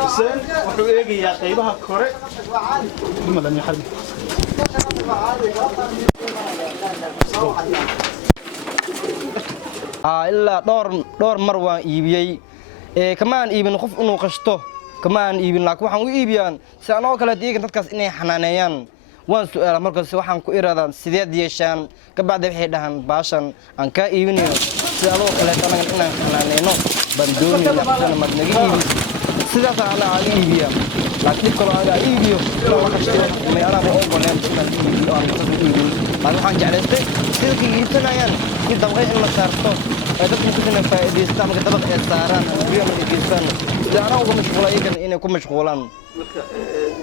حسين wuxuu eegayaa qaybaha kore ma la xal ilaa dhowr mar waan iibiyay kamaan iibin qof inuu qashto kamaan iibin laakiin waxaan u iibiyaan si anoo kale deegan dadkaas inay xanaaneeyaan waan su'aala markaas waxaan ku iraadaan sideed yeeshaan ka bacdi waxay dhahan baashan aan ka iibinayo si anoo kale anaga inaan xanaaneeyno bandooni laftan madnaga iibi sidaas aan iibiya laakiin kale aan iibiyo la qashto ma ana oo goleen inaan iibiyo aan ka iibin waxaan jeclaystay sidii iibsanayaan in dabqay in la saarto dadku ku sina faa'iideysta marka dabaq ay saaraan biyo ma iibsan sidaan ugu mashquulayigan inay ku mashquulaan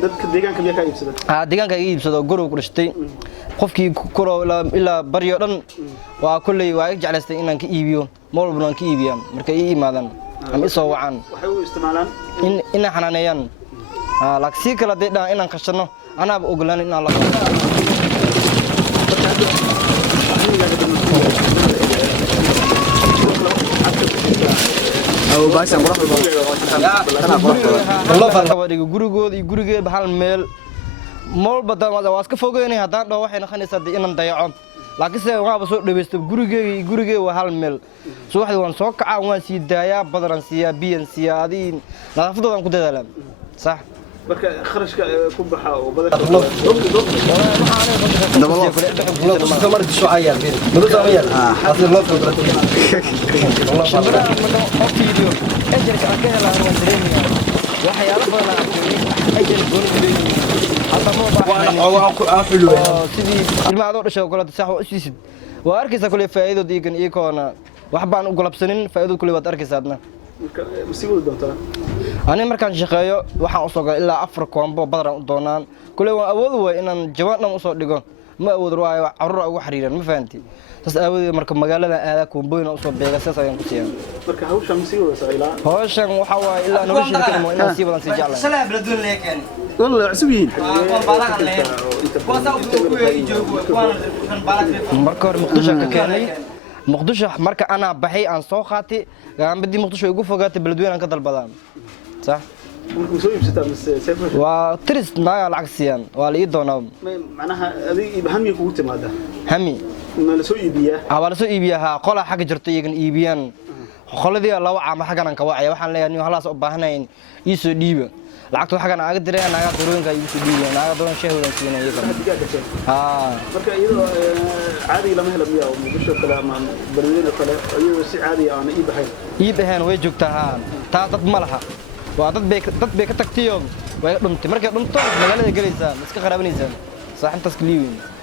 dadka deegaanka biyo ka iibsada deegaanka ay iibsado gorow ku dhashtay qofkii koro ilaa baryo dhan waa kulay waa jeclaystay inaan ka iibiyo moolbuna ka iibiyaan marka ay iimaadaan ama isoo wacan waxay u isticmaalaan in xanaaneeyaan laakiin si kala deedaan inaan qashano anaaba ogolaan in la أو بايس أنا gurigooda iyo gurigeeba hal meel mool badan waa iska fogeynay haddaan dhaho waxay noqonaysaa inaan dayaco laakiin se waaba soo dhaweystay gurigeega iyo gurigeega waa hal meel subaxdii waan soo kacaa waan sii daayaa badanaan siiyaa biyan siiyaa adiin nadaafadoodan ku dadaalaa sax marka kharashka ku baxa oo badan waa arkaysaa kule faa'iidood iigan iikoona wax baan u golabsanin faa'iidood kule waad arkaysaa adna ani markaan shaqeeyo waxaan u soo galay ilaa 4 koombo badan u doonaan kule waan awood way inaan jawaan u soo dhigo ma awood waayo carruur ugu xariiran ma fahanti taas awood marka magaalada aada koomboyna u soo beega saas ayaan ku siiyaan marka hawshan si wada ilaa hawshan waxa waa ilaa nolosha kale inaan sii badan si jeclahay سلام بدون لكن والله عسبين marka hore muqdisho ka keenay muqdisho marka ana baxay aan soo qaatay gaambadii muqdisho ugu fogaatay beledweyne aan ka dalbadaan صح markuu soo iibsata mise waa tiris naaga lacag siiyaan waa la ii doonaa macnaha adiga hami kugu timaada hami ma la soo iibiyaa waa la soo iibiyaa qola xaq jirto iyagan iibiyaan qoladii laba caama xagan ka wacay waxaan leeyahay halaas u baahnayn ii soo dhiiba lacagtu xagan aaga direen aaga qoroonka ii soo dhiibeen aaga doon sheehudan siinay iyaga marka iyadoo caadi lama helo miyaa muqdisho kale ama beledweyne kale iyadoo si caadi aan ii baxeen way joogtaa taa dad ma laha waa dad bay ka tagtiyo way dhumtay markay dhumto magaalada galaysaa iska qaraabanaysaa saaxintaas kaliya